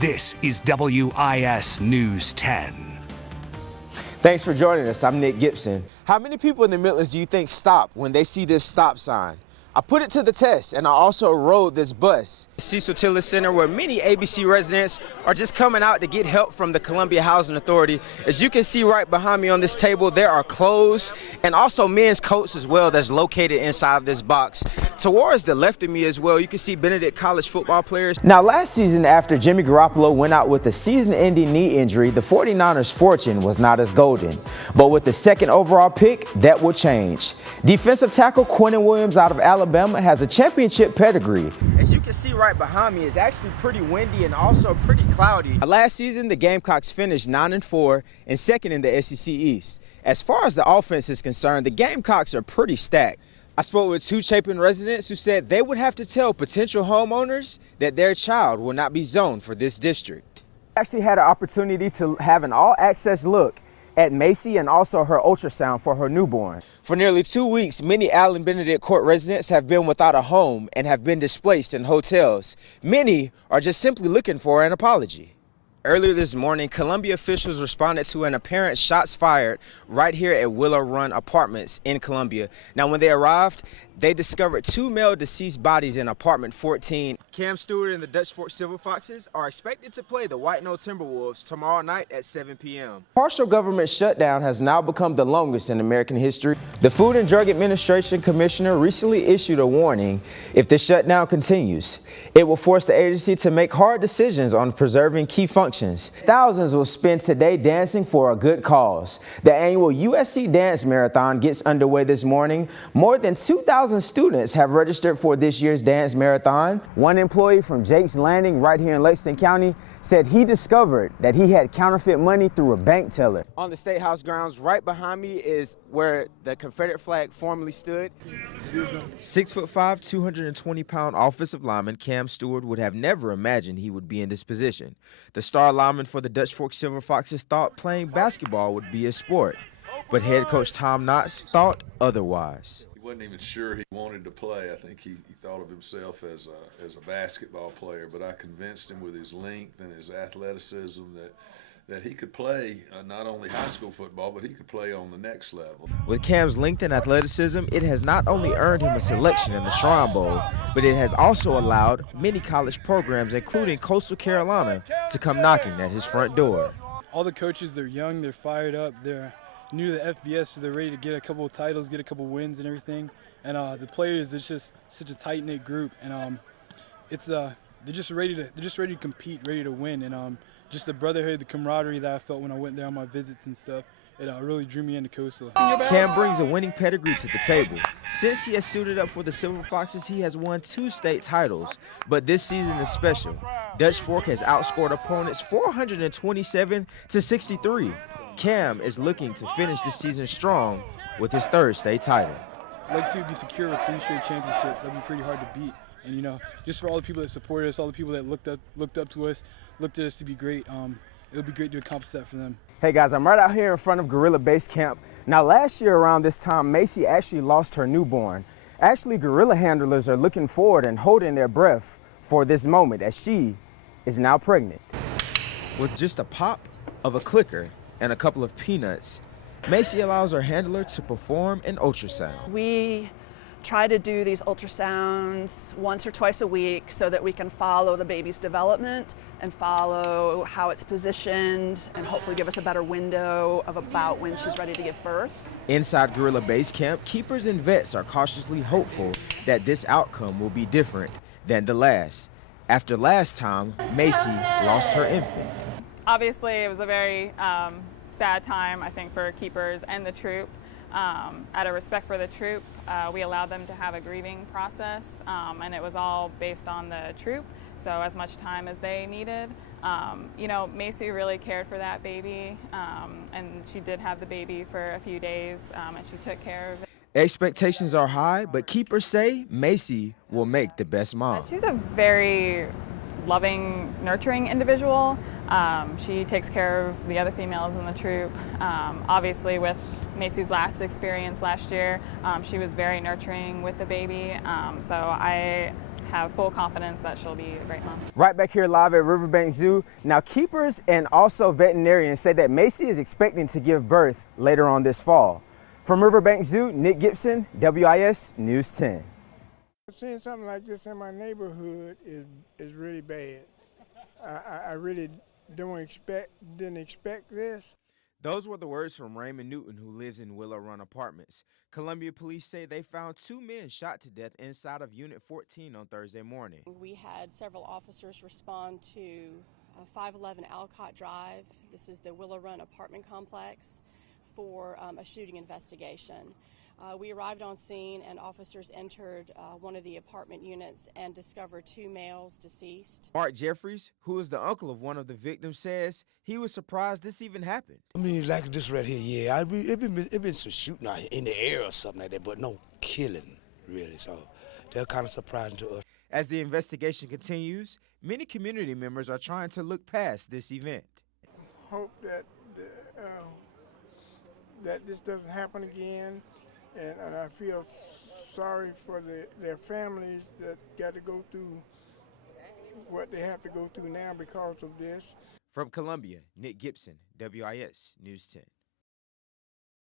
This is WIS News 10. Thanks for joining us. I'm Nick Gibson. How many people in the Midlands do you think stop when they see this stop sign? I put it to the test, and I also rode this bus. Cecil Tillis Center, where many ABC residents are just coming out to get help from the Columbia Housing Authority. As you can see right behind me on this table, there are clothes and also men's coats as well that's located inside of this box. Towards the left of me as well, you can see Benedict College football players. Now, last season, after Jimmy Garoppolo went out with a season-ending knee injury, the 49ers' fortune was not as golden. But with the second overall pick, that will change. Defensive tackle Quinnen Williams out of Alabama has a championship pedigree. As you can see right behind me, it's actually pretty windy and also pretty cloudy. Last season, the Gamecocks finished 9-4 and second in the SEC East. As far as the offense is concerned, the Gamecocks are pretty stacked. I spoke with two Chapin residents who said they would have to tell potential homeowners that their child will not be zoned for this district. I actually had an opportunity to have an all-access look at Macy and also her ultrasound for her newborn. For nearly 2 weeks, many Allen Benedict Court residents have been without a home and have been displaced in hotels. Many are just simply looking for an apology. Earlier this morning, Columbia officials responded to an apparent shots fired right here at Willow Run Apartments in Columbia. Now, when they arrived, they discovered two male deceased bodies in apartment 14. Cam Stewart and the Dutch Fork Silver Foxes are expected to play the White Nose Timberwolves tomorrow night at 7 p.m. Partial government shutdown has now become the longest in American history. The Food and Drug Administration Commissioner recently issued a warning. If the shutdown continues, it will force the agency to make hard decisions on preserving key functions. Thousands will spend today dancing for a good cause. The annual USC Dance Marathon gets underway this morning. More than 2,000 students have registered for this year's dance marathon. One employee from Jake's Landing right here in Lexington County said he discovered that he had counterfeit money through a bank teller. On the State House grounds right behind me is where the Confederate flag formerly stood. 6'5", 220-pound offensive lineman Cam Stewart would have never imagined he would be in this position. The star lineman for the Dutch Fork Silver Foxes thought playing basketball would be a sport, but head coach Tom Knotts thought otherwise. He wasn't even sure he wanted to play. I think he thought of himself as a basketball player, but I convinced him with his length and his athleticism that he could play not only high school football, but he could play on the next level. With Cam's length and athleticism, it has not only earned him a selection in the Shrine Bowl, but it has also allowed many college programs, including Coastal Carolina, to come knocking at his front door. All the coaches, they're young, they're fired up, they're new to the FBS, so they're ready to get a couple of titles, get a couple of wins and everything. And the players, it's just such a tight-knit group, and they're just ready to compete, ready to win, and just the brotherhood, the camaraderie that I felt when I went there on my visits and stuff, it really drew me into Coastal. Cam brings a winning pedigree to the table. Since he has suited up for the Silver Foxes, he has won 2 state titles, but this season is special. Dutch Fork has outscored opponents 427-63. Cam is looking to finish the season strong with his 3rd state title. I'd like to see it be secure with 3 straight championships. That'd be pretty hard to beat. And just for all the people that supported us, all the people that looked up to us, looked at us to be great, it would be great to accomplish that for them. Hey guys, I'm right out here in front of Gorilla Base Camp. Now last year around this time, Macy actually lost her newborn. Actually, Gorilla handlers are looking forward and holding their breath for this moment as she is now pregnant. With just a pop of a clicker and a couple of peanuts, Macy allows her handler to perform an ultrasound. We try to do these ultrasounds once or twice a week so that we can follow the baby's development and follow how it's positioned and hopefully give us a better window of about when she's ready to give birth. Inside Gorilla Base Camp, keepers and vets are cautiously hopeful that this outcome will be different than the last. After last time, Macy lost her infant. Obviously, it was a very sad time, I think, for keepers and the troop. Out of respect for the troop, we allowed them to have a grieving process, and it was all based on the troop, so as much time as they needed. Macy really cared for that baby, and she did have the baby for a few days, and she took care of it. Expectations are high, but keepers say Macy will make the best mom. She's a very loving, nurturing individual. She takes care of the other females in the troop. Obviously, with Macy's last experience last year, she was very nurturing with the baby. So I have full confidence that she'll be a great mom. Right back here live at Riverbank Zoo. Now, keepers and also veterinarians say that Macy is expecting to give birth later on this fall. From Riverbank Zoo, Nick Gibson, WIS News 10. Seeing something like this in my neighborhood is really bad. I really didn't expect this. Those were the words from Raymond Newton, who lives in Willow Run Apartments. Columbia police say they found 2 men shot to death inside of Unit 14 on Thursday morning. We had several officers respond to 511 Alcott Drive. This is the Willow Run apartment complex for a shooting investigation. We arrived on scene and officers entered one of the apartment units and discovered 2 males deceased. Mark Jeffries, who is the uncle of one of the victims, says he was surprised this even happened. I mean, like this right here, yeah, it been some shooting out in the air or something like that, but no killing, really, so they're kind of surprising to us. As the investigation continues, many community members are trying to look past this event. Hope that that this doesn't happen again. And I feel sorry for their families that got to go through what they have to go through now because of this. From Columbia, Nick Gibson, WIS News 10.